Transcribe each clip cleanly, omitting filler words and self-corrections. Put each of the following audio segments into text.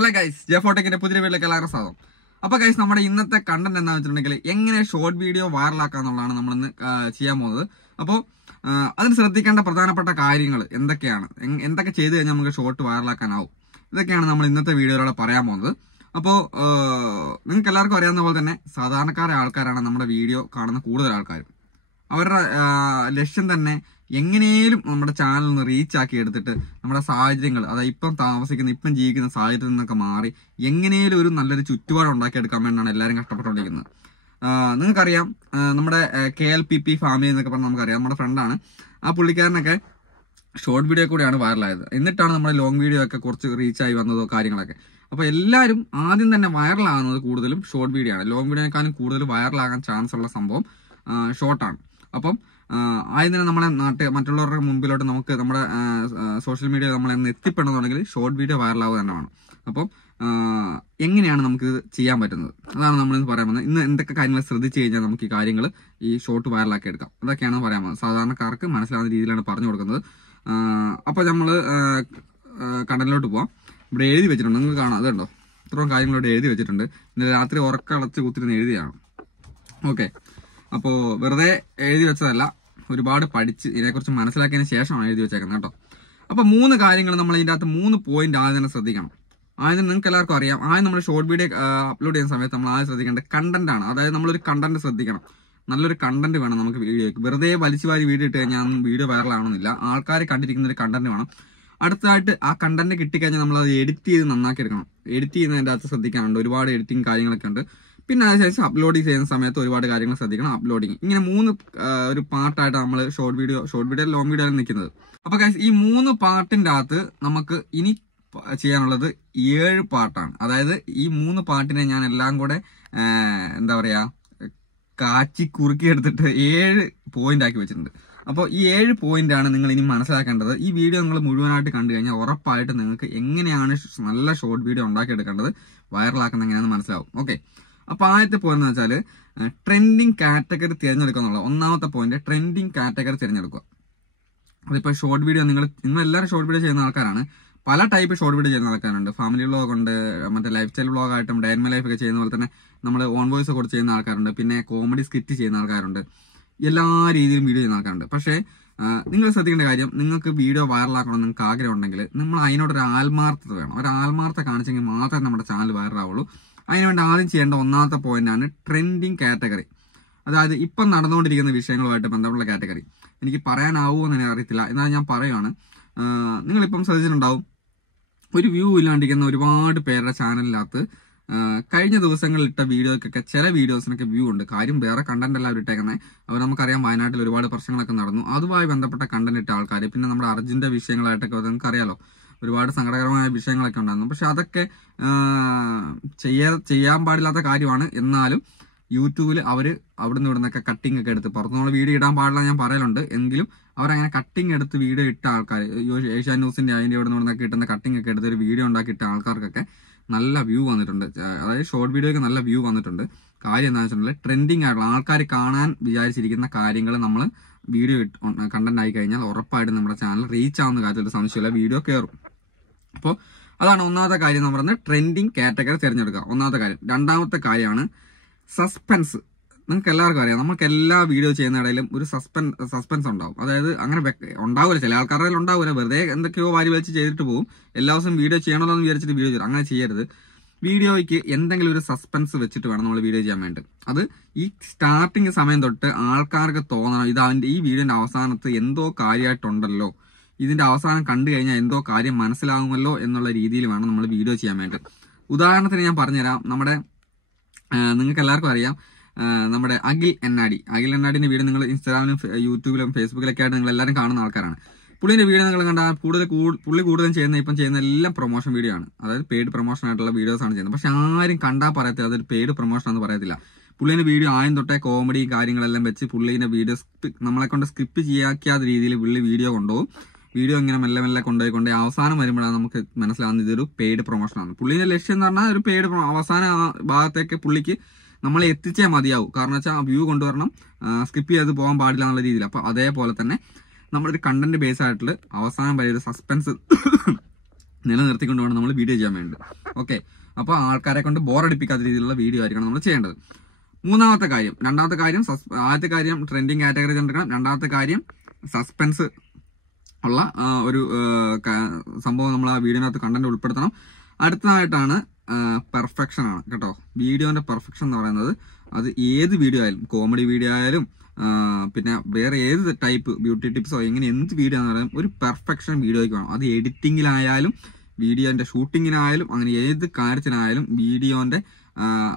Hello guys, ജെഫോടെക്കിന്റെ പുതിയ വീട്ടിലേക്ക് എല്ലാവർക്കും സ്വാഗതം. അപ്പോൾ ഗൈസ്, നമ്മുടെ ഇന്നത്തെ കണ്ടന്റ് എന്താണെന്ന് വെച്ചിട്ടുണ്ടെങ്കിൽ എങ്ങനെ ഷോർട്ട് വീഡിയോ വൈറലാക്കുക എന്നുള്ളതാണ് നമ്മളിന്ന് ചെയ്യാൻ പോകുന്നത്. അപ്പോൾ അതിന് ശ്രദ്ധിക്കേണ്ട പ്രധാനപ്പെട്ട കാര്യങ്ങൾ എന്തൊക്കെയാണ്, എന്തൊക്കെ ചെയ്ത് കഴിഞ്ഞാൽ നമുക്ക് ഷോർട്ട് വൈറലാക്കാനാവും, ഇതൊക്കെയാണ് നമ്മൾ ഇന്നത്തെ വീഡിയോയിലൂടെ പറയാൻ പോകുന്നത്. അപ്പോൾ നിങ്ങൾക്ക് എല്ലാവർക്കും അറിയാവുന്ന പോലെ തന്നെ സാധാരണക്കാരായ ആൾക്കാരാണ് നമ്മുടെ വീഡിയോ കാണുന്ന കൂടുതൽ ആൾക്കാരും. അവരുടെ ലക്ഷ്യം തന്നെ എങ്ങനെയും നമ്മുടെ ചാനൽ ഒന്ന് റീച്ച് ആക്കി എടുത്തിട്ട് നമ്മുടെ സാഹചര്യങ്ങൾ, അതായത് ഇപ്പം ജീവിക്കുന്ന സാഹചര്യത്തിൽ നിന്നൊക്കെ മാറി എങ്ങനെയും ഒരു നല്ലൊരു ചുറ്റുപാട് ഉണ്ടാക്കിയെടുക്കാൻ വേണ്ടിയാണ് എല്ലാവരും കഷ്ടപ്പെട്ടുകൊണ്ടിരിക്കുന്നത്. നിങ്ങൾക്കറിയാം, നമ്മുടെ KLPP ഫാമിലി എന്നൊക്കെ പറഞ്ഞാൽ നമുക്കറിയാം, നമ്മുടെ ഫ്രണ്ടാണ്. ആ പുള്ളിക്കാരനൊക്കെ ഷോർട്ട് വീഡിയോ കൂടെയാണ് വൈറലായത്. എന്നിട്ടാണ് നമ്മുടെ ലോങ് വീഡിയോ ഒക്കെ കുറച്ച് റീച്ചായി വന്നതോ കാര്യങ്ങളൊക്കെ. അപ്പോൾ എല്ലാവരും ആദ്യം തന്നെ വൈറലാകുന്നത് കൂടുതലും ഷോർട്ട് വീഡിയോ ആണ്. ലോങ് വീഡിയോയെക്കാളും കൂടുതൽ വൈറലാകാൻ ചാൻസ് ഉള്ള സംഭവം ഷോർട്ടാണ്. അപ്പം ആദ്യം തന്നെ നമ്മളെ മറ്റുള്ളവരുടെ മുമ്പിലോട്ട് നമുക്ക് നമ്മുടെ സോഷ്യൽ മീഡിയ നമ്മളെന്ന് എത്തിപ്പെടുന്നുണ്ടെങ്കിൽ ഷോർട്ട് വീഡിയോ വൈറലാവുക തന്നെ വേണം. അപ്പം എങ്ങനെയാണ് നമുക്കിത് ചെയ്യാൻ പറ്റുന്നത്, അതാണ് നമ്മളിന്ന് പറയാൻ പോകുന്നത്. ഇന്ന് എന്തൊക്കെ കാര്യങ്ങൾ ശ്രദ്ധിച്ചു കഴിഞ്ഞാൽ നമുക്ക് ഈ കാര്യങ്ങൾ ഈ ഷോർട്ട് വൈറലാക്കി എടുക്കാം, അതൊക്കെയാണ് പറയാൻ പോകുന്നത്. സാധാരണക്കാർക്ക് മനസ്സിലാവുന്ന രീതിയിലാണ് പറഞ്ഞു കൊടുക്കുന്നത്. അപ്പോൾ നമ്മൾ കണ്ടന്റിലോട്ട് പോവാം. ഇവിടെ എഴുതി വെച്ചിട്ടുണ്ട്, നിങ്ങൾക്ക് കാണാം, അതുണ്ടോ, ഇത്രയും കാര്യങ്ങളോട് എഴുതി വെച്ചിട്ടുണ്ട്. ഇന്നലെ രാത്രി ഉറക്കളച്ച് കുത്തിരുന്ന് എഴുതിയാണ്. ഓക്കെ, അപ്പോൾ വെറുതെ എഴുതി വെച്ചതല്ല, ഒരുപാട് പഠിച്ച് ഇതിനെക്കുറിച്ച് മനസ്സിലാക്കിയതിന് ശേഷമാണ് എഴുതി വെച്ചേക്കുന്നത് കേട്ടോ. അപ്പോൾ 3 കാര്യങ്ങൾ നമ്മൾ ഇതിൻ്റെ അകത്ത് 3 പോയിന്റ് ആദ്യം തന്നെ ശ്രദ്ധിക്കണം. ആദ്യം നിങ്ങൾക്ക് എല്ലാവർക്കും അറിയാം, ആദ്യം നമ്മൾ ഷോർട്ട് വീഡിയോ അപ്ലോഡ് ചെയ്യുന്ന സമയത്ത് നമ്മൾ ആദ്യം ശ്രദ്ധിക്കേണ്ട കണ്ടന്റ് ആണ്. അതായത് നമ്മളൊരു കണ്ടന്റ് ശ്രദ്ധിക്കണം, നല്ലൊരു കണ്ടന്റ് വേണം നമുക്ക് വീഡിയോയ്ക്ക്. വെറുതെ വലിച്ചു വാരി വീഡിയോ ഇട്ട് കഴിഞ്ഞാൽ വീഡിയോ വൈറലാവണമെന്നില്ല, ആൾക്കാർ കണ്ടിരിക്കുന്ന ഒരു കണ്ടന്റ് വേണം. അടുത്തതായിട്ട് ആ കണ്ടന്റ് കിട്ടിക്കഴിഞ്ഞാൽ നമ്മൾ അത് എഡിറ്റ് ചെയ്ത് നന്നാക്കി എടുക്കണം. എഡിറ്റ് ചെയ്യുന്നതിൻ്റെ അകത്ത് ശ്രദ്ധിക്കാനുണ്ട്, ഒരുപാട് എഡിറ്റിംഗ് കാര്യങ്ങളൊക്കെ ഉണ്ട്. പിന്നെ അതിനുശേഷം അപ്ലോഡ് ചെയ്യുന്ന സമയത്ത് ഒരുപാട് കാര്യങ്ങൾ ശ്രദ്ധിക്കണം. അപ്ലോഡിങ്, ഇങ്ങനെ 3 ഒരു പാർട്ടായിട്ട് നമ്മൾ ഷോർട്ട് വീഡിയോ ലോങ് വീഡിയോ നിൽക്കുന്നത്. അപ്പോൾ ഗൈസ്, ഈ 3 പാർട്ടിൻ്റെ അകത്ത് നമുക്ക് ഇനി ചെയ്യാനുള്ളത് 7 പാർട്ടാണ്. അതായത് ഈ 3 പാർട്ടിനെ ഞാൻ എല്ലാം കൂടെ എന്താ പറയാ, കാച്ചി കുറുക്കി എടുത്തിട്ട് 7 പോയിന്റ് ആക്കി വെച്ചിട്ടുണ്ട്. അപ്പോൾ ഈ 7 പോയിന്റാണ് നിങ്ങൾ ഇനി മനസ്സിലാക്കേണ്ടത്. ഈ വീഡിയോ നിങ്ങൾ മുഴുവനായിട്ട് കണ്ടു കഴിഞ്ഞാൽ ഉറപ്പായിട്ട് നിങ്ങൾക്ക് എങ്ങനെയാണ് നല്ല ഷോർട്ട് വീഡിയോ ഉണ്ടാക്കിയെടുക്കേണ്ടത്, വൈറലാക്കുന്ന എങ്ങനെയാണെന്ന് മനസ്സിലാവും. ഓക്കെ, അപ്പോൾ ആദ്യത്തെ പോയിന്റ് എന്ന് വെച്ചാൽ ട്രെൻഡിങ് കാറ്റഗറി തിരഞ്ഞെടുക്കുക എന്നുള്ള ഒന്നാമത്തെ പോയിന്റ്. ട്രെൻഡിങ് കാറ്റഗറി തിരഞ്ഞെടുക്കുക. അതിപ്പോൾ ഷോർട്ട് വീഡിയോ നിങ്ങൾ എല്ലാവരും ഷോർട്ട് വീഡിയോ ചെയ്യുന്ന ആൾക്കാരാണ്. പല ടൈപ്പ് ഷോർട്ട് വീഡിയോ ചെയ്യുന്ന ആൾക്കാരുണ്ട്. ഫാമിലി വ്ളോഗ് ഉണ്ട്, മറ്റേ ലൈഫ് സ്റ്റൈൽ വ്ളോഗായിട്ടും ഡേ ഇൻ മൈ ലൈഫ് ഒക്കെ ചെയ്യുന്ന പോലെ തന്നെ നമ്മൾ ഓൺ വോയിസ് ഒക്കെ ചെയ്യുന്ന ആൾക്കാരുണ്ട്. പിന്നെ കോമഡി സ്കിറ്റ് ചെയ്യുന്ന ആൾക്കാരുണ്ട്. എല്ലാ രീതിയിലും വീഡിയോ ചെയ്യുന്ന ആൾക്കാരുണ്ട്. പക്ഷേ നിങ്ങൾ ശ്രദ്ധിക്കേണ്ട കാര്യം, നിങ്ങൾക്ക് വീഡിയോ വൈറലാക്കണം നിങ്ങൾക്ക് ആഗ്രഹം ഉണ്ടെങ്കിൽ നമ്മൾ അതിനോടൊരു ആത്മാർത്ഥത വേണം. ഒരു ആത്മാർത്ഥത കാണിച്ചെങ്കിൽ മാത്രമേ നമ്മുടെ ചാനൽ വൈറലാവുള്ളൂ. അതിനുവേണ്ടി ആദ്യം ചെയ്യേണ്ട ഒന്നാമത്തെ പോയിന്റാണ് ട്രെൻഡിങ് കാറ്റഗറി. അതായത് ഇപ്പം നടന്നുകൊണ്ടിരിക്കുന്ന വിഷയങ്ങളുമായിട്ട് ബന്ധപ്പെട്ട കാറ്റഗറി. എനിക്ക് പറയാനാവുമോ എന്ന് അറിയത്തില്ല, എന്നാൽ ഞാൻ പറയുകയാണ്. നിങ്ങളിപ്പം ശ്രദ്ധിച്ചിട്ടുണ്ടാവും, ഒരു വ്യൂ ഇല്ലാണ്ടിരിക്കുന്ന ഒരുപാട് പേരുടെ ചാനലിനകത്ത് കഴിഞ്ഞ ദിവസങ്ങളിൽ ഇട്ട വീഡിയോക്കൊക്കെ ചില വീഡിയോസിനൊക്കെ വ്യൂ ഉണ്ട്. കാര്യം വേറെ കണ്ടന്റ് അല്ല അവരിട്ടേക്കുന്നത്. അവർ നമുക്കറിയാം, വയനാട്ടിൽ ഒരുപാട് പ്രശ്നങ്ങളൊക്കെ നടന്നു, അതുമായി ബന്ധപ്പെട്ട കണ്ടന്റ് ഇട്ട ആൾക്കാർ. പിന്നെ നമ്മുടെ അർജുന്റെ വിഷയങ്ങളായിട്ടൊക്കെ നിങ്ങൾക്കറിയാലോ, ഒരുപാട് സങ്കടകരമായ വിഷയങ്ങളൊക്കെ ഉണ്ടായിരുന്നു. പക്ഷെ അതൊക്കെ ചെയ്യാൻ പാടില്ലാത്ത കാര്യമാണ്. എന്നാലും യൂട്യൂബിൽ അവർ അവിടുന്ന് ഇവിടുന്നൊക്കെ കട്ടിങ് ഒക്കെ എടുത്ത്, പുറത്തുനിന്നുള്ള വീഡിയോ ഇടാൻ പാടില്ല ഞാൻ പറയലുണ്ട്, എങ്കിലും അവരങ്ങനെ കട്ടിങ് എടുത്ത് വീഡിയോ ഇട്ട ആൾക്കാർ, ഏഷ്യാനെറ്റ് ന്യൂസിന്റെ അതിൻ്റെ ഇവിടെ നിന്നൊക്കെ കിട്ടുന്ന കട്ടിങ് ഒക്കെ എടുത്ത് ഒരു വീഡിയോ ഉണ്ടാക്കിയിട്ട ആൾക്കാർക്കൊക്കെ നല്ല വ്യൂ വന്നിട്ടുണ്ട്. അതായത് ഷോർട്ട് വീഡിയോയ്ക്ക് നല്ല വ്യൂ വന്നിട്ടുണ്ട്. കാര്യം എന്താണെന്ന് വെച്ചിട്ടുണ്ടെങ്കിൽ ട്രെൻഡിങ് ആയിട്ടുള്ള ആൾക്കാർ കാണാൻ വിചാരിച്ചിരിക്കുന്ന കാര്യങ്ങൾ നമ്മൾ വീഡിയോ കണ്ടന്റ് ആയി കഴിഞ്ഞാൽ ഉറപ്പായിട്ടും നമ്മുടെ ചാനൽ റീച്ച് ആവുന്ന കാര്യത്തിൽ സംശയമില്ല, വീഡിയോ കയറും. അപ്പോൾ അതാണ് ഒന്നാമത്തെ കാര്യം എന്ന് പറയുന്നത്, ട്രെൻഡിങ് കാറ്റഗറി തിരഞ്ഞെടുക്കുക, ഒന്നാമത്തെ കാര്യം. രണ്ടാമത്തെ കാര്യമാണ് സസ്പെൻസ്. നിങ്ങൾക്ക് എല്ലാവർക്കും അറിയാം, നമുക്ക് എല്ലാ വീഡിയോ ചെയ്യുന്ന ഇടയിലും ഒരു സസ്പെൻസ് ഉണ്ടാവും. അതായത് അങ്ങനെ ഉണ്ടാവില്ല, ചില ആൾക്കാരുടെ ഉണ്ടാവില്ല, വെറുതെ എന്തൊക്കെയോ വാരി വലിച്ച് ചെയ്തിട്ട് പോകും. എല്ലാ ദിവസവും വീഡിയോ ചെയ്യണമെന്ന് വിചാരിച്ചിട്ട് വീഡിയോ ചെയ്യും, അങ്ങനെ ചെയ്യരുത്. വീഡിയോയ്ക്ക് എന്തെങ്കിലും ഒരു സസ്പെൻസ് വെച്ചിട്ട് വേണം നമ്മൾ വീഡിയോ ചെയ്യാൻ വേണ്ടി. അത് ഈ സ്റ്റാർട്ടിങ് സമയം തൊട്ട് ആൾക്കാർക്ക് തോന്നണം, ഇത് ഈ വീഡിയോന്റെ അവസാനത്ത് എന്തോ കാര്യമായിട്ടുണ്ടല്ലോ, ഇതിന്റെ അവസാനം കണ്ടു കഴിഞ്ഞാൽ എന്തോ കാര്യം മനസ്സിലാകുമല്ലോ എന്നുള്ള രീതിയിൽ വേണം നമ്മൾ വീഡിയോ ചെയ്യാൻ വേണ്ടി. ഉദാഹരണത്തിന് ഞാൻ പറഞ്ഞുതരാം. നിങ്ങൾക്ക് എല്ലാവർക്കും അറിയാം, നമ്മുടെ അഖിൽ എന്നാടിന്റെ വീഡിയോ നിങ്ങൾ ഇൻസ്റ്റാഗ്രാമിലും യൂട്യൂബിലും ഫേസ്ബുക്കിലൊക്കെ ആയിട്ട് നിങ്ങൾ എല്ലാവരും കാണുന്ന ആൾക്കാരാണ്. പുള്ളിന്റെ വീഡിയോ നിങ്ങൾ കണ്ടാൽ പുള്ളി കൂടുതലും ചെയ്യുന്ന എല്ലാം പ്രൊമോഷൻ വീഡിയോ ആണ്. അതായത് പെയ്ഡ് പ്രൊമോഷൻ ആയിട്ടുള്ള വീഡിയോസ് ആണ് ചെയ്യുന്നത്. പക്ഷെ ആരും കണ്ടാൽ പറയത്തില്ല അതൊരു പെയ്ഡ് പ്രൊമോഷൻ എന്ന് പറയത്തില്ല. പുള്ളിന്റെ വീഡിയോ ആദ്യം തൊട്ടേ കോമഡി കാര്യങ്ങളെല്ലാം വെച്ച് പുള്ളിന്റെ വീഡിയോ നമ്മളെ കൊണ്ട് സ്കിപ്പ് ചെയ്യാക്കാത്ത രീതിയിൽ പുള്ളി വീഡിയോ കൊണ്ടുപോകും. വീഡിയോ ഇങ്ങനെ മെല്ലെ മെല്ലെ കൊണ്ടുപോയി അവസാനം വരുമ്പോഴാണ് നമുക്ക് മനസ്സിലാവുന്നത് ഇതൊരു പെയ്ഡ് പ്രൊമോഷനാണ്. പുള്ളിന്റെ ലക്ഷ്യം എന്ന് പറഞ്ഞാൽ ഒരു പെയ്ഡ് അവസാന ഭാഗത്തേക്ക് പുള്ളിക്ക് നമ്മളെ എത്തിച്ചേ മതിയാവും. കാരണം വെച്ചാൽ ആ വ്യൂ കൊണ്ടുവരണം, സ്കിപ്പ് ചെയ്ത് പോകാൻ പാടില്ല എന്നുള്ള രീതിയിൽ. അപ്പൊ അതേപോലെ തന്നെ നമ്മളൊരു കണ്ടന്റ് ബേസ് ആയിട്ടുള്ള അവസാനം വരെ ഒരു സസ്പെൻസ് നിലനിർത്തിക്കൊണ്ടുമാണ് നമ്മൾ വീഡിയോ ചെയ്യാൻ വേണ്ടത്. ഓക്കെ, അപ്പോൾ ആൾക്കാരെ കൊണ്ട് ബോറടിപ്പിക്കാത്ത രീതിയിലുള്ള വീഡിയോ ആയിരിക്കണം നമ്മൾ ചെയ്യേണ്ടത്. ആദ്യത്തെ കാര്യം ട്രെൻഡിങ് കാറ്റഗറി തിരഞ്ഞെടുക്കണം. രണ്ടാമത്തെ കാര്യം സസ്പെൻസ് ഉള്ള ഒരു സംഭവം നമ്മൾ ആ വീഡിയോനകത്ത് കണ്ടന്റ് ഉൾപ്പെടുത്തണം. അടുത്തതായിട്ടാണ് പെർഫെക്ഷൻ ആണ് കേട്ടോ. വീഡിയോന്റെ പെർഫെക്ഷൻ എന്ന് പറയുന്നത് അത് ഏത് വീഡിയോ ആയാലും, കോമഡി വീഡിയോ ആയാലും പിന്നെ വേറെ ഏത് ടൈപ്പ് ബ്യൂട്ടി ടിപ്സോ എങ്ങനെ എന്ത് വീഡിയോ എന്ന് പറയാം, ഒരു പെർഫെക്ഷൻ വീഡിയോയ്ക്ക് വേണം. അത് എഡിറ്റിങ്ങിലായാലും വീഡിയോന്റെ ഷൂട്ടിങ്ങിനായാലും അങ്ങനെ ഏത് കാര്യത്തിനായാലും വീഡിയോന്റെ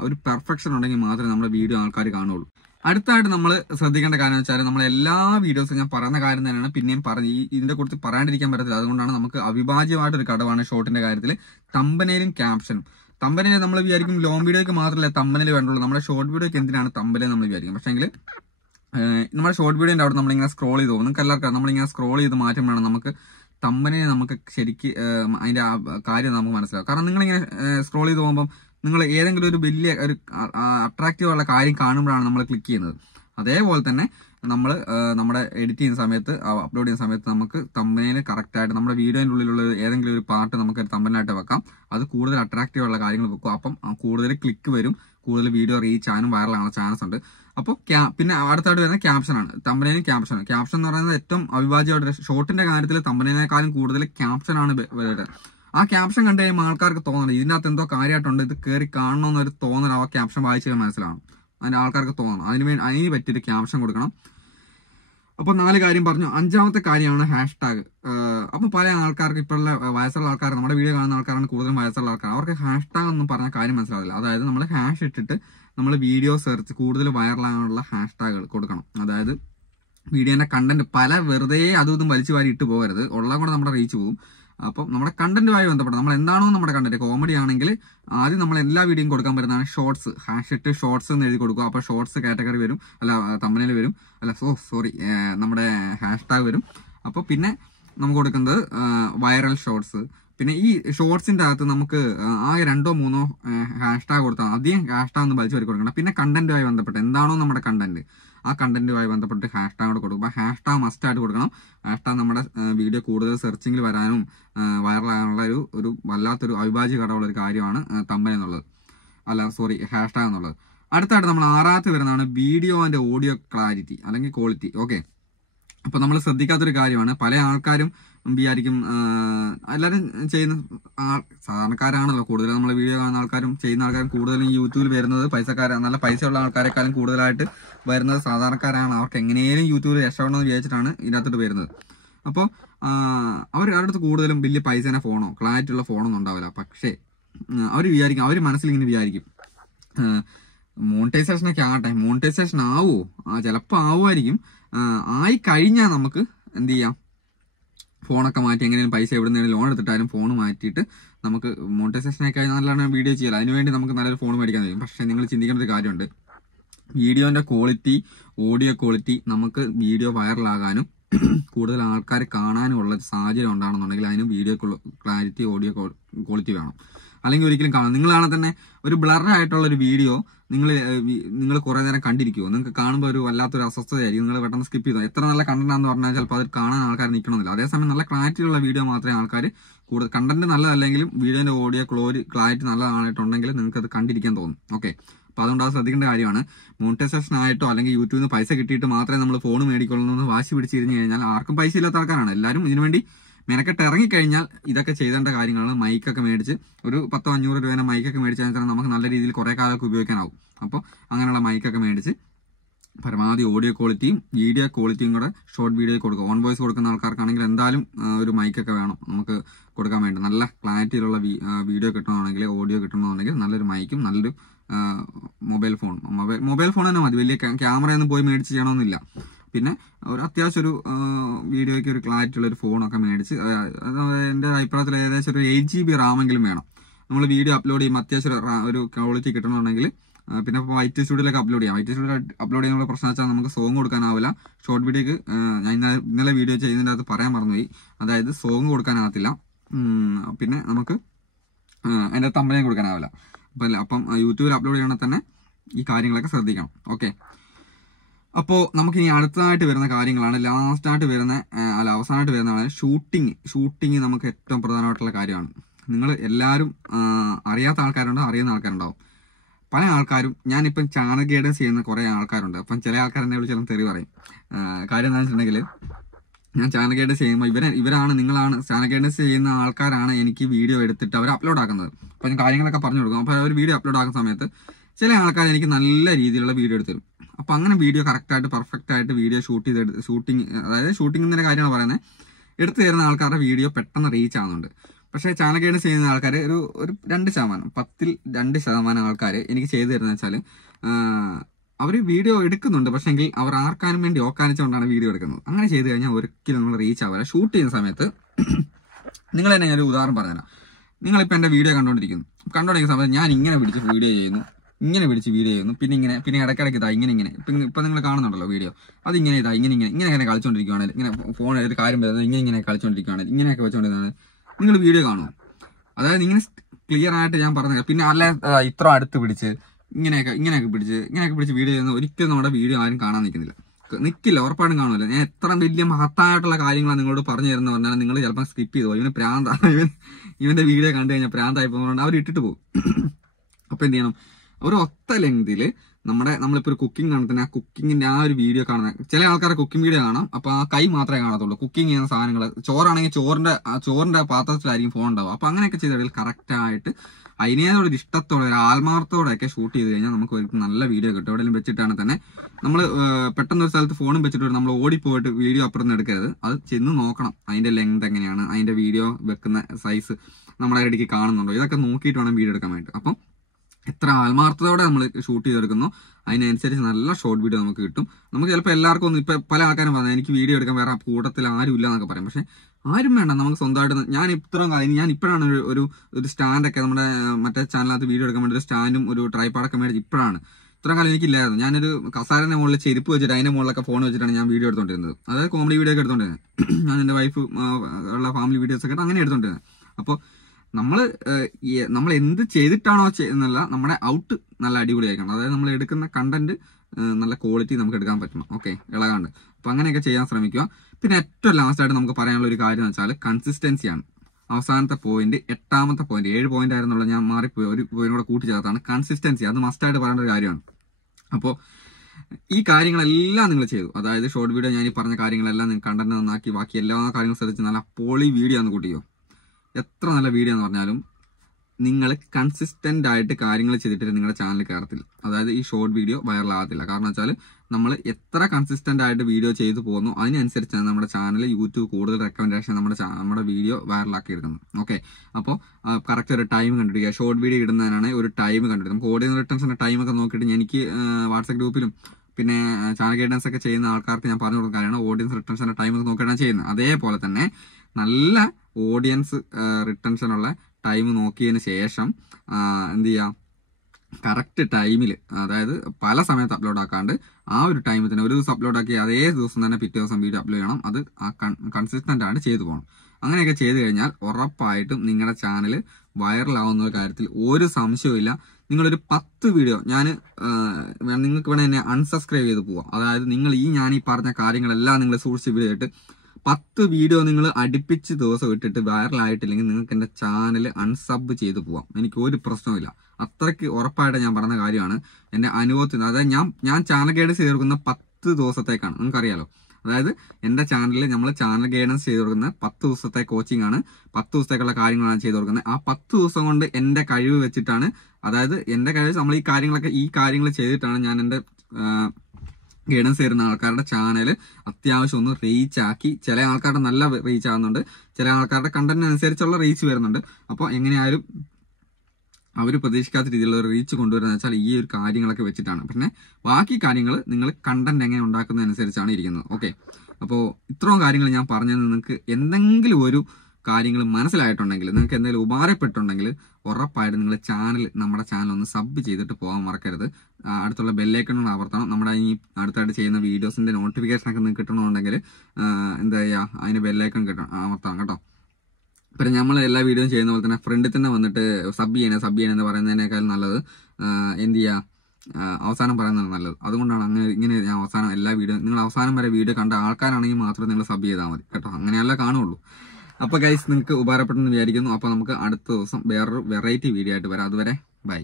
ഒരു പെർഫെക്ഷൻ ഉണ്ടെങ്കിൽ മാത്രമേ നമ്മുടെ വീഡിയോ ആൾക്കാർ കാണുള്ളൂ. അടുത്തായിട്ട് നമ്മൾ ശ്രദ്ധിക്കേണ്ട കാര്യം എന്ന് വെച്ചാൽ നമ്മൾ എല്ലാ വീഡിയോസും ഞാൻ പറയുന്ന കാര്യം തന്നെയാണ് പിന്നെയും പറഞ്ഞ് ഇതിനെ കുറിച്ച് പറയാണ്ടിരിക്കാൻ പറ്റത്തില്ല. അതുകൊണ്ടാണ് നമുക്ക് അവിഭാജ്യമായിട്ടൊരു ഘടകമാണ് ഷോർട്ടിന്റെ കാര്യത്തിൽ തമ്പനയിലും ക്യാപ്ഷനും. തമ്പനയിൽ നമ്മൾ വിചാരിക്കും ലോങ് വീഡിയോയ്ക്ക് മാത്രമല്ല തമ്പനയിൽ വേണ്ടുള്ളൂ, നമ്മുടെ ഷോർട്ട് വീഡിയോയ്ക്ക് എന്തിനാണ് തമ്പനയിൽ നമ്മൾ വിചാരിക്കും. പക്ഷേങ്കിൽ നമ്മുടെ ഷോർട്ട് വീഡിയോന്റെ അവിടെ നമ്മളിങ്ങനെ സ്ക്രോൾ ചെയ്ത് പോകും. നിങ്ങൾക്ക് എല്ലാവർക്കും നമ്മളിങ്ങനെ സ്ക്രോൾ ചെയ്ത് മാറ്റുമ്പോഴാണ് നമുക്ക് തമ്പനയെ നമുക്ക് ശരിക്ക് അതിന്റെ കാര്യം നമുക്ക് മനസ്സിലാവും. കാരണം നിങ്ങളിങ്ങനെ സ്ക്രോൾ ചെയ്ത് പോകുമ്പോൾ നിങ്ങൾ ഏതെങ്കിലും ഒരു വലിയ ഒരു അട്രാക്റ്റീവ് ഉള്ള കാര്യം കാണുമ്പോഴാണ് നമ്മൾ ക്ലിക്ക് ചെയ്യുന്നത്. അതേപോലെ തന്നെ നമ്മൾ നമ്മുടെ എഡിറ്റ് ചെയ്യുന്ന സമയത്ത് അപ്ലോഡ് ചെയ്യുന്ന സമയത്ത് നമുക്ക് തമ്പനയിൽ കറക്റ്റായിട്ട് നമ്മുടെ വീഡിയോന്റെ ഉള്ളിലുള്ള ഏതെങ്കിലും ഒരു പാർട്ട് നമുക്ക് തമ്പനായിട്ട് വെക്കാം. അത് കൂടുതൽ അട്രാക്റ്റീവ് ഉള്ള കാര്യങ്ങൾ വെക്കും. അപ്പം കൂടുതൽ ക്ലിക്ക് വരും, കൂടുതൽ വീഡിയോ റീച്ച് ആകാനും വൈറലാകാനുള്ള ചാൻസ് ഉണ്ട്. അപ്പോൾ പിന്നെ അടുത്തായിട്ട് വരുന്ന ക്യാപ്ഷനാണ്. തമ്പനയിലും ക്യാപ്ഷൻ എന്ന് പറയുന്നത് ഏറ്റവും അവിഭാജ്യമായിട്ട് ഷോർട്ടിന്റെ കാര്യത്തിൽ തമ്പനേക്കാളും കൂടുതൽ ക്യാപ്ഷനാണ് വരുന്നത്. ആ ക്യാപ്ഷൻ കണ്ടു കഴിയുമ്പോൾ ആൾക്കാർക്ക് തോന്നണം ഇതിനകത്ത് എന്തോ കാര്യമായിട്ടുണ്ട്, ഇത് കയറി കാണണമെന്നൊരു തോന്നൽ ആ ക്യാപ്ഷൻ വായിച്ചു മനസ്സിലാവണം. അതിന് ആൾക്കാർക്ക് തോന്നണം. അതിന് പറ്റിയൊരു ക്യാപ്ഷൻ കൊടുക്കണം. അപ്പോൾ 4 കാര്യം പറഞ്ഞു. 5ാമത്തെ കാര്യമാണ് ഹാഷ്ടാഗ്. അപ്പോൾ പല ആൾക്കാർക്ക് ഇപ്പോഴുള്ള വയസ്സുള്ള ആൾക്കാർ, നമ്മുടെ വീഡിയോ കാണുന്ന ആൾക്കാരാണ് കൂടുതലും വയസ്സുള്ള ആൾക്കാർ, അവർക്ക് ഹാഷ്ടാഗ് ഒന്നും പറഞ്ഞ കാര്യം മനസ്സിലാവില്ല. അതായത് നമ്മൾ ഹാഷ് ഇട്ടിട്ട് നമ്മൾ വീഡിയോ സെർച്ച് കൂടുതൽ വൈറലാകാനുള്ള ഹാഷ്ടാഗുകൾ കൊടുക്കണം. അതായത് വീഡിയോന്റെ കണ്ടന്റ് പല വെറുതെ അതും ഇതും വലിച്ചു വാരി ഇട്ട് പോകരുത്, ഉള്ള കൂടെ നമ്മുടെ റീച്ച് പോകും. അപ്പം നമ്മുടെ കണ്ടന്റുമായി ബന്ധപ്പെട്ട് നമ്മൾ എന്താണോ നമ്മുടെ കണ്ടന്റ്, കോമഡി ആണെങ്കിൽ ആദ്യം നമ്മൾ എല്ലാ വീഡിയോയും കൊടുക്കാൻ പറ്റുന്നതാണ് ഷോർട്സ്. ഹാഷ് ഇട്ട് ഷോർട്സ് എന്ന് എഴുതി കൊടുക്കുക. അപ്പോൾ ഷോർട്സ് കാറ്റഗറി വരും, തമ്പനയിൽ വരും, നമ്മുടെ ഹാഷ്ടാഗ് വരും. അപ്പോൾ പിന്നെ നമുക്ക് കൊടുക്കുന്നത് വൈറൽ ഷോർട്സ്. പിന്നെ ഈ ഷോർട്സിന്റെ അകത്ത് നമുക്ക് ആകെ 2 or 3 ഹാഷ്ടാഗ് കൊടുത്താൽ അധികം ഹാഷ്ടാഗ് ഒന്ന് വലിച്ചു വരി കൊടുക്കണം. പിന്നെ കണ്ടന്റുമായി ബന്ധപ്പെട്ട് എന്താണോ നമ്മുടെ കണ്ടന്റ് ആ കണ്ടന്റുമായി ബന്ധപ്പെട്ട് ഹാഷ്ടാഗ് കൂടെ കൊടുക്കും. അപ്പോൾ ഹാഷ്ടാഗ് മസ്റ്റ് ആയിട്ട് കൊടുക്കണം. ഹാഷ്ടാഗ് നമ്മുടെ വീഡിയോ കൂടുതൽ സെർച്ചിങ്ങിൽ വരാനും വൈറലാകാനുള്ള ഒരു വല്ലാത്തൊരു അവിഭാജ്യ ഘടകമുള്ള ഒരു കാര്യമാണ് തമ്പനയിൽ എന്നുള്ളത്, ഹാഷ്ടാഗ് എന്നുള്ളത്. അടുത്തായിട്ട് നമ്മൾ 6ാമത്തെ വരുന്നതാണ് വീഡിയോ ആൻഡ് ഓഡിയോ ക്ലാരിറ്റി അല്ലെങ്കിൽ ക്വാളിറ്റി. ഓക്കെ, അപ്പൊ നമ്മൾ ശ്രദ്ധിക്കാത്തൊരു കാര്യമാണ്. പല ആൾക്കാരും വിചാരിക്കും, എല്ലാവരും ചെയ്യുന്ന സാധാരണക്കാരാണല്ലോ കൂടുതലും നമ്മൾ വീഡിയോ കാണുന്ന ആൾക്കാരും ചെയ്യുന്ന ആൾക്കാരും കൂടുതലും യൂട്യൂബിൽ വരുന്നത് നല്ല പൈസയുള്ള ആൾക്കാരെക്കാളും കൂടുതലായിട്ട് വരുന്നത് സാധാരണക്കാരാണ്. അവർക്ക് എങ്ങനെയും യൂട്യൂബിൽ രക്ഷപ്പെടണമെന്ന് വിചാരിച്ചിട്ടാണ് ഇതിനകത്തോട്ട് വരുന്നത്. അപ്പോൾ അവരുടെ അടുത്ത് കൂടുതലും വലിയ പൈസേനെ ഫോണോ ക്ലാരിറ്റി ഉള്ള ഫോണൊന്നും ഉണ്ടാവില്ല. പക്ഷേ അവർ മനസ്സിലിങ്ങനെ വിചാരിക്കും മോണിറ്റൈസേഷനൊക്കെ ആകട്ടെ, മോണിറ്റൈസേഷൻ ആവുമോ, ചിലപ്പോൾ ആവുമായിരിക്കും, ആയി കഴിഞ്ഞാൽ നമുക്ക് എന്ത് ചെയ്യാം, ഫോണൊക്കെ മാറ്റി എങ്ങനെയും പൈസ എവിടെ നിന്നെങ്കിലും ലോൺ എടുത്തിട്ടാലും ഫോൺ മാറ്റിയിട്ട് നമുക്ക് മോണിറ്റൈസേഷനൊക്കെ നല്ലോണം വീഡിയോ ചെയ്യാം. അതിനുവേണ്ടി നമുക്ക് നല്ലൊരു ഫോൺ മേടിക്കാൻ കഴിയും. പക്ഷേ നിങ്ങൾ ചിന്തിക്കേണ്ട ഒരു കാര്യമുണ്ട്, വീഡിയോന്റെ ക്വാളിറ്റി, ഓഡിയോ ക്വാളിറ്റി നമുക്ക് വീഡിയോ വൈറലാകാനും കൂടുതൽ ആൾക്കാർ കാണാനുമുള്ള സാഹചര്യം ഉണ്ടാണെന്നുണ്ടെങ്കിൽ അതിന് വീഡിയോ ക്ലാരിറ്റി, ഓഡിയോ ക്വാളിറ്റി വേണം. അല്ലെങ്കിൽ ഒരിക്കലും കാണാം. നിങ്ങളാണെങ്കിൽ തന്നെ ഒരു ബ്ലറായിട്ടുള്ള ഒരു വീഡിയോ നിങ്ങൾ കുറെ നേരം കണ്ടിരിക്കുമോ, നിങ്ങൾക്ക് കാണുമ്പോൾ ഒരു വല്ലാത്തൊരു അസ്വസ്ഥതയായിരിക്കും, നിങ്ങൾ പെട്ടെന്ന് സ്കിപ്പ് ചെയ്തോ. എത്ര നല്ല കണ്ടന്റാന്ന് പറഞ്ഞാൽ ചിലപ്പോൾ അത് കാണാൻ ആൾക്കാർ നിൽക്കണമെന്നില്ല. അതേസമയം നല്ല ക്ലാരിറ്റിയുള്ള വീഡിയോ മാത്രമേ ആൾക്കാർ കൂടുതൽ, കണ്ടന്റ് നല്ലതല്ലെങ്കിലും വീഡിയോന്റെ ഓഡിയോ ക്ലാരിറ്റി നല്ലതായിട്ടുണ്ടെങ്കിൽ നിങ്ങൾക്ക് അത് കണ്ടിരിക്കാൻ തോന്നും. ഓക്കെ, അപ്പോൾ അതുകൊണ്ട് അത് ശ്രദ്ധിക്കേണ്ട കാര്യമാണ്. മോണിറ്റൈസേഷൻ ആയിട്ടോ അല്ലെങ്കിൽ യൂട്യൂബിൽ നിന്ന് പൈസ കിട്ടിയിട്ട് മാത്രമേ നമ്മൾ ഫോൺ മേടിക്കുള്ളൂ എന്ന് വാശി പിടിച്ചിരുന്നു കഴിഞ്ഞാൽ ആർക്കും പൈസ ഇല്ലാത്ത ആൾക്കാരാണ്. എല്ലാവരും ഇതിനുവേണ്ടി മെനക്കെട്ട് ഇറങ്ങിക്കഴിഞ്ഞാൽ ഇതൊക്കെ ചെയ്തേണ്ട കാര്യങ്ങളാണ്. മൈക്കൊക്കെ മേടിച്ച് ഒരു 1000-500 രൂപേനെ മൈക്കൊക്കെ മേടിച്ച് കഴിഞ്ഞാൽ നമുക്ക് നല്ല രീതിയിൽ കുറേ കാലമൊക്കെ ഉപയോഗിക്കാനാവും. അപ്പോൾ അങ്ങനെയുള്ള മൈക്കൊക്കെ മേടിച്ച് പരമാവധി ഓഡിയോ ക്വാളിറ്റിയും വീഡിയോ ക്വാളിറ്റിയും കൂടെ ഷോർട്ട് വീഡിയോയിൽ കൊടുക്കുക. ഓൺ വോയിസ് കൊടുക്കുന്ന ആൾക്കാർക്കാണെങ്കിൽ എന്തായാലും ഒരു മൈക്കൊക്കെ വേണം നമുക്ക് കൊടുക്കാൻ വേണ്ടി. നല്ല ക്ലാരിറ്റിയിലുള്ള വീഡിയോ കിട്ടണമെന്നുണ്ടെങ്കിൽ, ഓഡിയോ കിട്ടണമെന്നുണ്ടെങ്കിൽ നല്ലൊരു മൈക്കും നല്ലൊരു മൊബൈൽ ഫോൺ തന്നെ മതി. വലിയ ക്യാമറയൊന്നും പോയി മേടിച്ച് ചെയ്യണമെന്നില്ല. പിന്നെ ഒരു അത്യാവശ്യം ഒരു വീഡിയോയ്ക്ക് ഒരു ക്ലാരിറ്റി ഉള്ള ഒരു ഫോണൊക്കെ മേടിച്ച്, എൻ്റെ അഭിപ്രായത്തിൽ ഏകദേശം ഒരു 8 GB റാമെങ്കിലും വേണം. നമ്മൾ വീഡിയോ അപ്ലോഡ് ചെയ്യുമ്പോൾ അത്യാവശ്യം ഒരു ക്വാളിറ്റി കിട്ടണമെന്നുണ്ടെങ്കിൽ പിന്നെ വൈറ്റ് സ്റ്റുഡിയോയിലൊക്കെ അപ്ലോഡ് ചെയ്യാം. വൈറ്റ് സ്റ്റുഡിയോ അപ്ലോഡ് ചെയ്യുന്ന പ്രശ്നം വെച്ചാൽ നമുക്ക് സോങ് കൊടുക്കാനാവില്ല. ഷോർട്ട് വീഡിയോക്ക് ഞാൻ ഇന്നലെ വീഡിയോ ചെയ്യുന്നതിൻ്റെ അകത്ത് പറയാൻ മറന്നുപോയി, അതായത് സോങ് കൊടുക്കാനാകത്തില്ല. പിന്നെ നമുക്ക് അതിൻ്റെ തമ്പനയും കൊടുക്കാനാവില്ല. അപ്പം യൂട്യൂബിൽ അപ്ലോഡ് ചെയ്യണമെങ്കിൽ തന്നെ ഈ കാര്യങ്ങളൊക്കെ ശ്രദ്ധിക്കണം. ഓക്കെ, അപ്പോൾ നമുക്കിനി അടുത്തതായിട്ട് വരുന്ന കാര്യങ്ങളാണ്, ലാസ്റ്റായിട്ട് വരുന്ന അവസാനമായിട്ട് വരുന്നതാണ് ഷൂട്ടിങ് നമുക്ക് ഏറ്റവും പ്രധാനമായിട്ടുള്ള കാര്യമാണ്. നിങ്ങൾ എല്ലാവരും അറിയാത്ത ആൾക്കാരുണ്ടോ, അറിയുന്ന ആൾക്കാരുണ്ടാവും. പല ആൾക്കാരും, ഞാനിപ്പം ചാനൽ ഗൈഡൻസ് ചെയ്യുന്ന കുറേ ആൾക്കാരുണ്ട്. അപ്പം ചില ആൾക്കാർ എന്നെ വിളിച്ചാലും തെറി പറയും. കാര്യം എന്താണെന്ന് വെച്ചിട്ടുണ്ടെങ്കിൽ, ഞാൻ ചാനൽ ഗൈഡൻസ് ചെയ്യുമ്പോൾ നിങ്ങളാണ് ചാനൽ ഗൈഡൻസ് ചെയ്യുന്ന ആൾക്കാരാണ് എനിക്ക് വീഡിയോ എടുത്തിട്ട് അവർ അപ്ലോഡ് ആക്കുന്നത്. അപ്പം ഞാൻ കാര്യങ്ങളൊക്കെ പറഞ്ഞു കൊടുക്കും. അപ്പോൾ അവർ വീഡിയോ അപ്ലോഡ് ആക്കുന്ന സമയത്ത് ചില ആൾക്കാർ എനിക്ക് നല്ല രീതിയിലുള്ള വീഡിയോ എടുത്തു തരും. അപ്പോൾ അങ്ങനെ വീഡിയോ കറക്റ്റായിട്ട് പെർഫെക്റ്റ് ആയിട്ട് വീഡിയോ ഷൂട്ടിങ്ങിൻ്റെ കാര്യമാണ് പറയുന്നത്, എടുത്തു തരുന്ന ആൾക്കാരുടെ വീഡിയോ പെട്ടെന്ന് റീച്ച് ആവുന്നുണ്ട്. പക്ഷേ ചാനൽ ഗൈഡൻസ് ചെയ്യുന്ന ആൾക്കാർ ഒരു 2%, 10ൽ 2% ആൾക്കാർ എനിക്ക് ചെയ്തു തരുന്നത് വെച്ചാൽ അവർ വീഡിയോ എടുക്കുന്നുണ്ട്, പക്ഷേ എങ്കിൽ അവർ ആർക്കാനും വേണ്ടി ഓക്കാനിച്ചുകൊണ്ടാണ് വീഡിയോ എടുക്കുന്നത്. അങ്ങനെ ചെയ്ത് കഴിഞ്ഞാൽ ഒരിക്കലും നമ്മൾ റീച്ച് ആവില്ല. ഷൂട്ട് ചെയ്യുന്ന സമയത്ത് നിങ്ങൾ തന്നെ ഒരു ഉദാഹരണം പറഞ്ഞുതരാം. നിങ്ങളിപ്പോൾ എൻ്റെ വീഡിയോ കണ്ടുകൊണ്ടിരിക്കുന്ന സമയത്ത് ഞാൻ ഇങ്ങനെ പിടിച്ച് വീഡിയോ ചെയ്യുന്നു, പിന്നെ ഇടയ്ക്കിടയ്ക്ക് ഇങ്ങനെ ഇപ്പം നിങ്ങൾ കാണുന്നുണ്ടല്ലോ വീഡിയോ, അത് ഇങ്ങനെ കളിച്ചുകൊണ്ടിരിക്കുകയാണെങ്കിൽ, ഇങ്ങനെ ഫോൺ എടുത്ത് കാര്യം വരുന്നത് ഇങ്ങനെ കളിച്ചുകൊണ്ടിരിക്കുകയാണെങ്കിൽ, ഇങ്ങനെയൊക്കെ വെച്ചുകൊണ്ടിരുന്നത് നിങ്ങൾ വീഡിയോ കാണുമോ? അതായത് ഇങ്ങനെ ക്ലിയർ ആയിട്ട് ഞാൻ പറഞ്ഞത്. പിന്നെ അല്ല ഇത്ര അടുത്ത് പിടിച്ച് ഇങ്ങനെയൊക്കെ പിടിച്ച് വീഡിയോ ചെയ്യുന്ന ഒരിക്കലും നമ്മുടെ വീഡിയോ ആരും കാണാൻ നിൽക്കില്ല, ഉറപ്പായിട്ടും കാണില്ല. ഞാൻ എത്ര വലിയ മഹത്തായിട്ടുള്ള കാര്യങ്ങളാണ് നിങ്ങളോട് പറഞ്ഞു തരുന്ന പറഞ്ഞാൽ നിങ്ങൾ ചിലപ്പോൾ സ്കിപ്പ് ചെയ്തു പോകും. ഇവന്റെ വീഡിയോ കണ്ടു കഴിഞ്ഞാൽ പ്രാന്തായി പോകുന്നതുകൊണ്ട് അവർ ഇട്ടിട്ട് പോകും. അപ്പൊ എന്ത് ചെയ്യണം, ഒരു ഒത്ത ലെങ്തിൽ നമ്മളിപ്പോൾ ഒരു കുക്കിംഗ് കാണുന്ന ആ കുക്കിങ്ങിന്റെ ആ ഒരു വീഡിയോ കാണുന്ന ചില ആൾക്കാരെ കുക്കിംഗ് വീഡിയോ കാണാം. അപ്പൊ ആ കൈ മാത്രമേ കാണത്തുള്ളൂ. കുക്കിംഗ് ചെയ്യുന്ന സാധനങ്ങൾ, ചോറാണെങ്കിൽ ചോറിന്റെ പാത്രത്തിലായിരിക്കും ഫോൺ ഉണ്ടാവും. അപ്പൊ അങ്ങനെയൊക്കെ ചെയ്താൽ കറക്റ്റായിട്ട് അതിനേതൊരു ഇഷ്ടത്തോടെ ഒരു ആത്മാർത്ഥത്തോടെ ഒക്കെ ഷൂട്ട് ചെയ്ത് കഴിഞ്ഞാൽ നമുക്ക് ഒരു നല്ല വീഡിയോ കിട്ടും. എവിടെയെങ്കിലും വെച്ചിട്ടാണ് തന്നെ നമ്മൾ പെട്ടെന്ന് ഒരു സ്ഥലത്ത് ഫോണും വെച്ചിട്ട് നമ്മൾ ഓടിപ്പോയിട്ട് വീഡിയോ അപ്പുറത്ത് എടുക്കരുത്. അത് ചെന്ന് നോക്കണം, അതിന്റെ ലെങ്ത് എങ്ങനെയാണ്, അതിന്റെ വീഡിയോ വെക്കുന്ന സൈസ് നമ്മുടെ ഇടയ്ക്ക് കാണുന്നുണ്ടോ, ഇതൊക്കെ നോക്കിയിട്ട് വേണം വീഡിയോ എടുക്കാൻ വേണ്ടി. അപ്പം എത്ര ആത്മാർത്ഥതയോടെ നമ്മൾ ഷൂട്ട് ചെയ്തെടുക്കുന്നു അതിനനുസരിച്ച് നല്ല ഷോർട്ട് വീഡിയോ നമുക്ക് കിട്ടും. നമുക്ക് ചിലപ്പോൾ എല്ലാവർക്കും ഒന്നും, ഇപ്പം പല ആൾക്കാരും പറഞ്ഞാൽ എനിക്ക് വീഡിയോ എടുക്കാൻ വേറെ കൂട്ടത്തിൽ ആരും ഇല്ല എന്നൊക്കെ പറയും. പക്ഷെ ആരും വേണ്ട, നമുക്ക് സ്വന്തമായിട്ട് ഞാൻ ഇപ്പോഴാണ് ഒരു സ്റ്റാൻഡൊക്കെ നമ്മുടെ മറ്റേ ചാനലിനകത്ത് വീഡിയോ എടുക്കാൻ വേണ്ടി ഒരു സ്റ്റാൻഡും ഒരു ട്രൈപാഡൊക്കെ മേടിച്ച് ഇപ്പോഴാണ്. ഇത്രയും കാലം എനിക്കില്ലായിരുന്നു. ഞാനൊരു കസാരന്റെ മുകളിൽ ചെരുപ്പ് വെച്ചിട്ട് അതിന്റെ മുകളിലൊക്കെ ഫോൺ വെച്ചിട്ടാണ് ഞാൻ വീഡിയോ എടുത്തോണ്ടിരുന്നത്. അതായത് കോമഡി വീഡിയോ ഒക്കെ എടുത്തോണ്ടിരുന്നത്. ഞാൻ എൻ്റെ വൈഫ് ഉള്ള ഫാമിലി വീഡിയോസ് ഒക്കെ അങ്ങനെ എടുത്തോണ്ടിരുന്നത്. അപ്പോൾ നമ്മൾ എന്ത് ചെയ്തിട്ടാണോ ചെയ്യുന്നല്ല, നമ്മുടെ ഔട്ട് നല്ല അടിപൊളിയായിരിക്കണം. അതായത് നമ്മൾ എടുക്കുന്ന കണ്ടന്റ് നല്ല ക്വാളിറ്റി നമുക്ക് എടുക്കാൻ പറ്റണം. ഓക്കെ, ഇളകാണ്ട്. അപ്പൊ അങ്ങനെയൊക്കെ ചെയ്യാൻ ശ്രമിക്കുക. പിന്നെ ഏറ്റവും ലാസ്റ്റ് ആയിട്ട് നമുക്ക് പറയാനുള്ള ഒരു കാര്യം എന്ന് വെച്ചാൽ കൺസിസ്റ്റൻസിയാണ്. അവസാനത്തെ പോയിന്റ്, 8ാമത്തെ പോയിന്റ്. 7 പോയിന്റ് ആയിരുന്നുള്ള ഞാൻ മാറിപ്പോയി, ഒരു പോയിന്റ് കൂടെ കൂട്ടിച്ചേർത്താണ്. കൺസിസ്റ്റൻസി, അത് മസ്റ്റായിട്ട് പറയേണ്ട ഒരു കാര്യമാണ്. അപ്പോൾ ഈ കാര്യങ്ങളെല്ലാം നിങ്ങൾ ചെയ്തു. അതായത് ഷോർട്ട് വീഡിയോ ഞാൻ ഈ പറഞ്ഞ കാര്യങ്ങളെല്ലാം നിങ്ങൾ കണ്ടന്റ് നന്നാക്കി ബാക്കി എല്ലാ കാര്യങ്ങളും ശ്രദ്ധിച്ച് നല്ല പൊളി വീഡിയോ ഒന്ന് കൂട്ടിയോ. എത്ര നല്ല വീഡിയോ എന്ന് പറഞ്ഞാലും നിങ്ങൾ കൺസിസ്റ്റന്റ് ആയിട്ട് കാര്യങ്ങൾ ചെയ്തിട്ട് നിങ്ങളുടെ ചാനൽ കയറത്തില്ല. അതായത് ഈ ഷോർട്ട് വീഡിയോ വൈറലാകത്തില്ല. കാരണം വെച്ചാൽ നമ്മൾ എത്ര കൺസിസ്റ്റന്റ് ആയിട്ട് വീഡിയോ ചെയ്തു പോകുന്നു അതിനനുസരിച്ചാണ് നമ്മുടെ ചാനൽ യൂട്യൂബ് കൂടുതൽ റെക്കമെൻഡേഷൻ നമ്മുടെ വീഡിയോ വൈറലാക്കി എടുക്കുന്നത്. ഓക്കെ, അപ്പോൾ കറക്റ്റ് ഒരു ടൈം കണ്ടുപിടിക്കുക. ഷോർട്ട് വീഡിയോ ഇടുന്നതിനാണ് ഒരു ടൈം കണ്ടുപിടിക്കുക. നമുക്ക് ഓഡിയൻസ് റിട്ടേൺസിന്റെ ടൈമൊക്കെ നോക്കിയിട്ട് എനിക്ക് വാട്സ്ആപ്പ് ഗ്രൂപ്പിലും പിന്നെ ചാനൽ ഗൈഡൻസ് ഒക്കെ ചെയ്യുന്ന ആൾക്കാർക്ക് ഞാൻ പറഞ്ഞു കൊടുക്കുന്ന കാര്യമാണ് ഓഡിയൻസ് റിട്ടൻഷന്റെ ടൈം ഒക്കെ നോക്കിയിട്ടാണ് ചെയ്യുന്നത്. അതേപോലെ തന്നെ നല്ല ഓഡിയൻസ് റിട്ടൻഷനുള്ള ടൈം നോക്കിയതിന് ശേഷം എന്ത് ചെയ്യാം, കറക്റ്റ് ടൈമിൽ, അതായത് പല സമയത്ത് അപ്ലോഡ് ആക്കാണ്ട് ആ ഒരു ടൈമിൽ തന്നെ ഒരു ദിവസം അപ്ലോഡ് ആക്കി അതേ ദിവസം തന്നെ പിറ്റേ ദിവസം വീഡിയോ അപ്ലോഡ് ചെയ്യണം. അത് കൺസിസ്റ്റന്റ് ആയിട്ട് ചെയ്തു പോകണം. അങ്ങനെയൊക്കെ ചെയ്തു കഴിഞ്ഞാൽ ഉറപ്പായിട്ടും നിങ്ങളുടെ ചാനൽ വൈറലാവുന്ന കാര്യത്തിൽ ഒരു സംശയവും. നിങ്ങളൊരു 10 വീഡിയോ നിങ്ങൾക്ക് വേണേൽ എന്നെ അൺസബ്സ്ക്രൈബ് ചെയ്ത് പോവാം. അതായത് നിങ്ങൾ ഞാൻ ഈ പറഞ്ഞ കാര്യങ്ങളെല്ലാം നിങ്ങൾ സൂക്ഷിച്ച് വീഡിയോ ഇട്ട് 10 വീഡിയോ നിങ്ങൾ അടുപ്പിച്ച് ദിവസം ഇട്ടിട്ട് വൈറലായിട്ടില്ലെങ്കിൽ നിങ്ങൾക്ക് എൻ്റെ ചാനൽ അൺസബ് ചെയ്ത് പോവാം. എനിക്ക് ഒരു പ്രശ്നവുമില്ല. അത്രയ്ക്ക് ഉറപ്പായിട്ട് ഞാൻ പറഞ്ഞ കാര്യമാണ്. എൻ്റെ അനുഭവത്തിൽ അതായത് ഞാൻ ചാനൽ ഗൈഡൻസ് ചെയ്ത് കൊടുക്കുന്ന 10 ദിവസത്തേക്കാണ്. നിങ്ങൾക്കറിയാലോ. അതായത് എൻ്റെ ചാനലിൽ നമ്മൾ ചാനൽ ഗൈഡൻസ് ചെയ്ത് കൊടുക്കുന്ന 10 ദിവസത്തെ കോച്ചിങ് ആണ്. 10 ദിവസത്തേക്കുള്ള കാര്യങ്ങളാണ് ചെയ്ത് കൊടുക്കുന്നത്. ആ 10 ദിവസം കൊണ്ട് എൻ്റെ കഴിവ് വെച്ചിട്ടാണ്, അതായത് എൻ്റെ കഴിവ് നമ്മൾ ഈ കാര്യങ്ങൾ ചെയ്തിട്ടാണ് ഞാൻ എൻ്റെ ഗൈഡൻസ് തരുന്ന ആൾക്കാരുടെ ചാനൽ അത്യാവശ്യം ഒന്ന് റീച്ച് ആക്കി. ചില ആൾക്കാരുടെ നല്ല റീച്ച് ആകുന്നുണ്ട്, ചില ആൾക്കാരുടെ കണ്ടന്റിനനുസരിച്ചുള്ള റീച്ച് വരുന്നുണ്ട്. അപ്പോൾ എങ്ങനെയായാലും അവർ പ്രതീക്ഷിക്കാത്ത രീതിയിലുള്ള ഒരു റീച്ച് കൊണ്ടുവരുന്നത് വെച്ചാൽ ഈ ഒരു കാര്യങ്ങളൊക്കെ വെച്ചിട്ടാണ്. പിന്നെ ബാക്കി കാര്യങ്ങൾ നിങ്ങൾ കണ്ടന്റ് എങ്ങനെ ഉണ്ടാക്കുന്നതനുസരിച്ചാണ് ഇരിക്കുന്നത്. ഓക്കെ, അപ്പോൾ ഇത്രയും കാര്യങ്ങൾ ഞാൻ പറഞ്ഞത് നിങ്ങൾക്ക് എന്തെങ്കിലും ഒരു കാര്യങ്ങൾ മനസ്സിലായിട്ടുണ്ടെങ്കിൽ, നിങ്ങൾക്ക് എന്തെങ്കിലും ഉപകാരപ്പെട്ടുണ്ടെങ്കിൽ ഉറപ്പായിട്ട് നിങ്ങൾ നമ്മുടെ ചാനൽ ഒന്ന് സബ് ചെയ്തിട്ട് പോകാൻ മറക്കരുത്. അടുത്തുള്ള ബെല്ലൈക്കൺ അമർത്തണം. നമ്മുടെ ഈ അടുത്തായിട്ട് ചെയ്യുന്ന വീഡിയോസിന്റെ നോട്ടിഫിക്കേഷനൊക്കെ നിങ്ങൾക്ക് കിട്ടണമെന്നുണ്ടെങ്കിൽ എന്താ ചെയ്യുക, അതിന് ബെല്ലൈക്കൺ അമർത്താം കേട്ടോ. പിന്നെ നമ്മൾ എല്ലാ വീഡിയോയും ചെയ്യുന്ന പോലെ തന്നെ ഫ്രണ്ടിൽ തന്നെ വന്നിട്ട് സബ് ചെയ്യണേ എന്ന് പറയുന്നതിനേക്കാൾ നല്ലത് എന്ത് ചെയ്യുക, അവസാനം പറയുന്നതാണ് നല്ലത്. അതുകൊണ്ടാണ് ഇങ്ങനെ ഞാൻ അവസാനം എല്ലാ വീഡിയോ, നിങ്ങൾ അവസാനം വരെ വീഡിയോ കണ്ട ആൾക്കാരാണെങ്കിൽ മാത്രം നിങ്ങൾ സബ് ചെയ്താൽ മതി കേട്ടോ, അങ്ങനെയല്ല കാണുള്ളൂ. അപ്പോൾ ഗൈസ് നിങ്ങൾക്ക് ഉപകാരപ്പെട്ടെന്ന് വിചാരിക്കുന്നു. അപ്പോൾ നമുക്ക് അടുത്ത ദിവസം വേറൊരു വെറൈറ്റി വീഡിയോ ആയിട്ട് വരാം. അതുവരെ ബൈ.